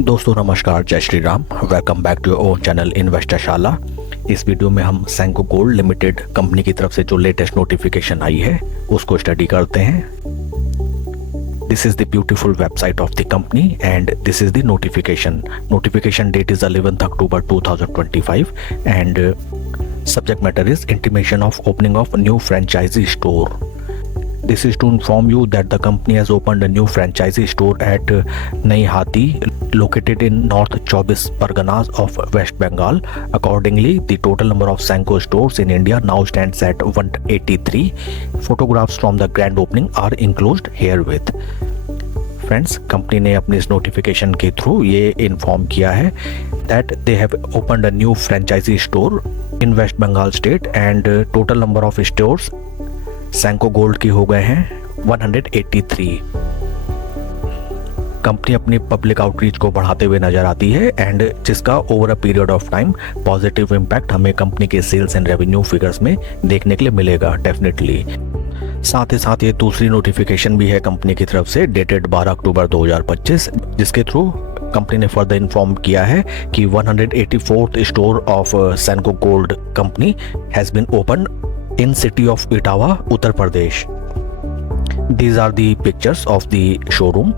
दोस्तों नमस्कार, जय Shri Ram. Welcome back to your own channel Investorshala. इस वीडियो में हम सेंको गोल्ड लिमिटेड कंपनी की तरफ से जो लेटेस्ट नोटिफिकेशन आई है उसको स्टडी करते हैं। This is the beautiful website of the company and this is the notification. Notification date is 11th October 2025 and subject matter is intimation of opening of new franchisee store. This is to inform you that the company has opened a new franchisee store at Nai Hati, located in North 24 Parganas of West Bengal. Accordingly, the total number of Senco stores in India now stands at 183. Photographs from the grand opening are enclosed herewith. Friends, company ने अपने इस notification के through ये inform किया है that they have opened a new franchisee store in West Bengal state and total number of stores Senco gold की हो गए हैं 183। कंपनी अपनी पब्लिक आउटरीच को बढ़ाते हुए नजर आती है एंड जिसका over a period of time positive impact हमें कंपनी के सेल्स एंड रेवेन्यू फिगर्स में देखने के लिए मिलेगा डेफिनेटली। साथ ही साथ ये दूसरी नोटिफिकेशन भी है कंपनी की तरफ से डेटेड 12 अक्टूबर 2025, जिसके थ्रू कंपनी ने फर्दर इन्फॉर्म किया है कि 184th store of Senco Gold company has been open in city of Etawah, Uttar Pradesh. These are the pictures of the showroom.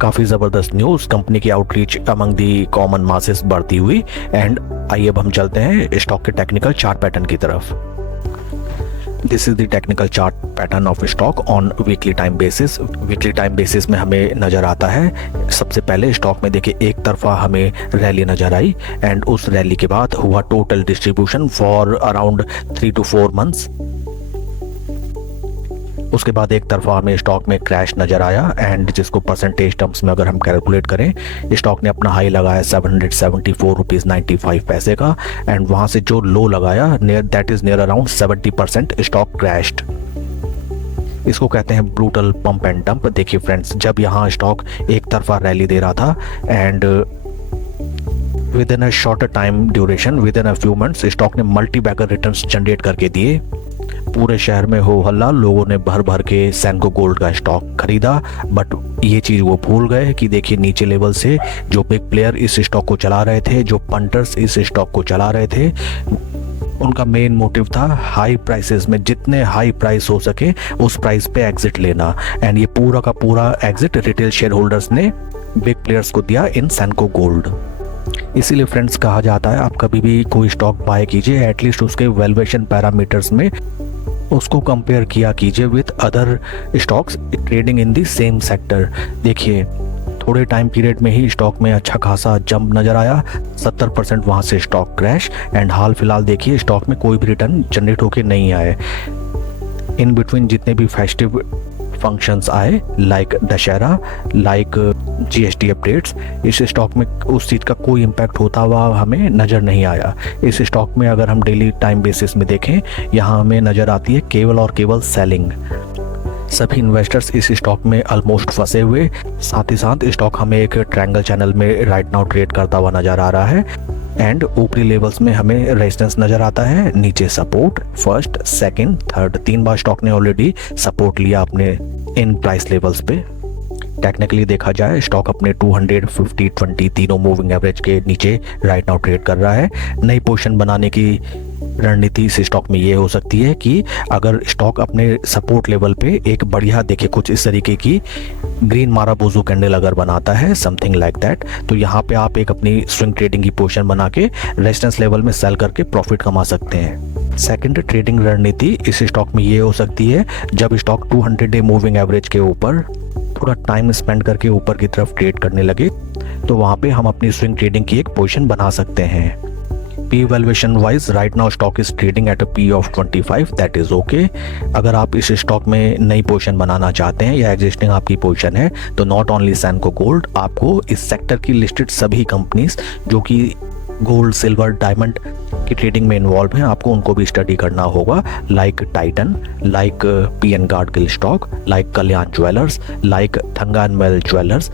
काफी जबरदस्त न्यूज, कंपनी की outreach among the common masses बढ़ती हुई। And आइए अब हम चलते हैं स्टॉक के टेक्निकल चार्ट पैटर्न की तरफ। This is the technical chart pattern of stock on weekly time basis. Weekly time basis में हमें नजर आता है सबसे पहले स्टॉक में देखिए एक तरफा हमें रैली नजर आई एंड उस रैली के बाद हुआ total distribution for around 3 to 4 months। उसके बाद एक तरफा हमें स्टॉक में क्रैश नजर आया एंड जिसको परसेंटेज टर्म्स में अगर हम कैलकुलेट करें, स्टॉक ने अपना हाई लगाया 774 रुपीज 95 पैसे का एंड वहां से जो लो लगाया that is near around 70% stock crashed. इसको कहते हैं ब्रूटल पंप एंड डंप। देखिए फ्रेंड्स, जब यहाँ स्टॉक एक तरफा रैली दे रहा था and with in a shorter time duration, with in a few months, stock ने मल्टी बैगर रिटर्न्स जनरेट करके दिए। पूरे शहर में हो हल्ला, लोगों ने भर भर के सेंको गोल्ड का स्टॉक खरीदा। बट ये चीज वो भूल गए कि देखिए नीचे लेवल से जो बिग प्लेयर इस स्टॉक को चला रहे थे, जो पंटर्स इस स्टॉक को चला रहे थे, उनका मेन मोटिव था हाई प्राइसेस में जितने हाई प्राइस हो सके उस प्राइस पे एग्जिट लेना। एंड ये पूरा का पूरा एग्जिट रिटेल शेयर होल्डर्स ने बिग प्लेयर्स को दिया इन सेंको गोल्ड। इसीलिए फ्रेंड्स कहा जाता है आप कभी भी कोई स्टॉक बाय कीजिए, एटलीस्ट उसके वैल्यूएशन पैरामीटर्स में उसको कंपेयर किया कीजिए with other stocks trading in the same sector. देखिए थोड़े टाइम पीरियड में ही स्टॉक में अच्छा खासा जंप नजर आया, 70% वहां से स्टॉक क्रैश एंड हाल फिलहाल देखिए स्टॉक में कोई भी रिटर्न जनरेट होके नहीं आए। इन बिटवीन जितने भी फेस्टिव फंक्शंस आए like Dussehra, like GST updates, इस स्टॉक में उस चीज़ का कोई इम्पैक्ट होता हुआ हमें नज़र नहीं आया। इस स्टॉक में अगर हम डेली टाइम बेसिस में देखें, यहाँ हमें नज़र आती है केवल और केवल सेलिंग। सभी इन्वेस्टर्स इस स्टॉक में ऑलमोस्ट फंसे हुए। साथ ही साथ स्टॉक हमें एक ट्रायंगल चैनल में राइट नाउ ट्रेड करता हुआ नज़र आ रहा है एंड ऊपरी लेवल्स में हमें रेजिस्टेंस नजर आता है, नीचे सपोर्ट, फर्स्ट, सेकंड, थर्ड, 3 बार स्टॉक ने ऑलरेडी सपोर्ट लिया अपने इन प्राइस लेवल्स पे। टेक्निकली देखा जाए स्टॉक अपने 200, 50, 20 तीनों मूविंग एवरेज के नीचे राइट नाउ ट्रेड कर रहा है। नई पोजीशन बनाने की रणनीति इस स्टॉक में ये हो सकती है कि अगर स्टॉक अपने सपोर्ट लेवल पे एक बढ़िया देखिए कुछ इस तरीके की ग्रीन माराबोजू कैंडल अगर बनाता है समथिंग लाइक दैट, तो यहाँ पे आप एक अपनी स्विंग ट्रेडिंग की पोजीशन बना के रेजिस्टेंस लेवल में सेल करके प्रॉफिट कमा सकते हैं। सेकंड ट्रेडिंग रणनीति इस स्टॉक में ये हो सकती है जब स्टॉक 200 डे मूविंग एवरेज के ऊपर थोड़ा टाइम स्पेंड करके ऊपर की तरफ ट्रेड करने लगे, तो वहाँ पे हम अपनी स्विंग ट्रेडिंग की एक पोजीशन बना सकते हैं। P valuation wise right now stock is trading at a P of 25, that is okay. अगर आप इस स्टॉक में नई पोजीशन बनाना चाहते हैं या एग्जिस्टिंग आपकी पोजीशन है, तो नॉट ओनली सेंको गोल्ड, आपको इस सेक्टर की लिस्टेड सभी कंपनीज जो कि गोल्ड, सिल्वर, डायमंड की ट्रेडिंग में इन्वॉल्व हैं, आपको उनको भी स्टडी करना होगा, like Titan, like PN Gadgil stock, like Kalyan jewellers, like Thangamayil jewellers.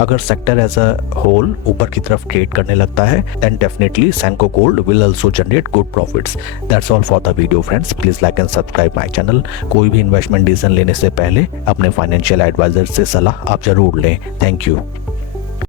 अगर सेक्टर एज अ होल ऊपर की तरफ ट्रेड करने लगता है, then definitely Senco Gold will also generate good profits. That's all for the video friends. Please like and subscribe my channel. कोई भी investment decision लेने से पहले अपने फाइनेंशियल एडवाइजर से सलाह आप जरूर लें। Thank you.